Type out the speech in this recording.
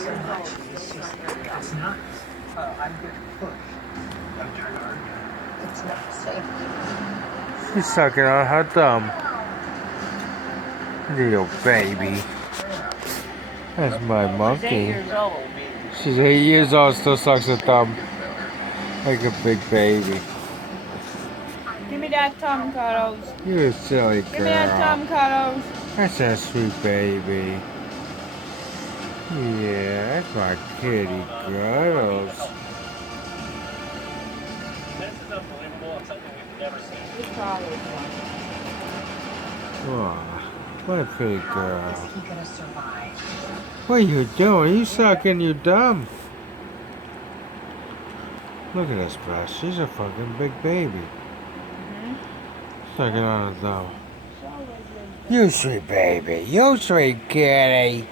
It's not. I'm getting pushed. I'm trying to argue. It's not safe. She's sucking on her thumb. Little baby. That's my monkey. She's 8 years old. She's 8 years old, still sucks her thumb. Like a big baby. Give me that thumb, Cuddles. You're a silly girl. Give me that thumb, Cuddles. That's a sweet baby. Yeah, that's my kitty Cuddles. This is unbelievable and something we've never seen. It's probably Aw, what a pretty girl. Is he gonna survive? What are you doing? You sucking your thumb. Look at this breast. She's a fucking big baby. Sucking on her thumb. You sweet baby. You sweet kitty.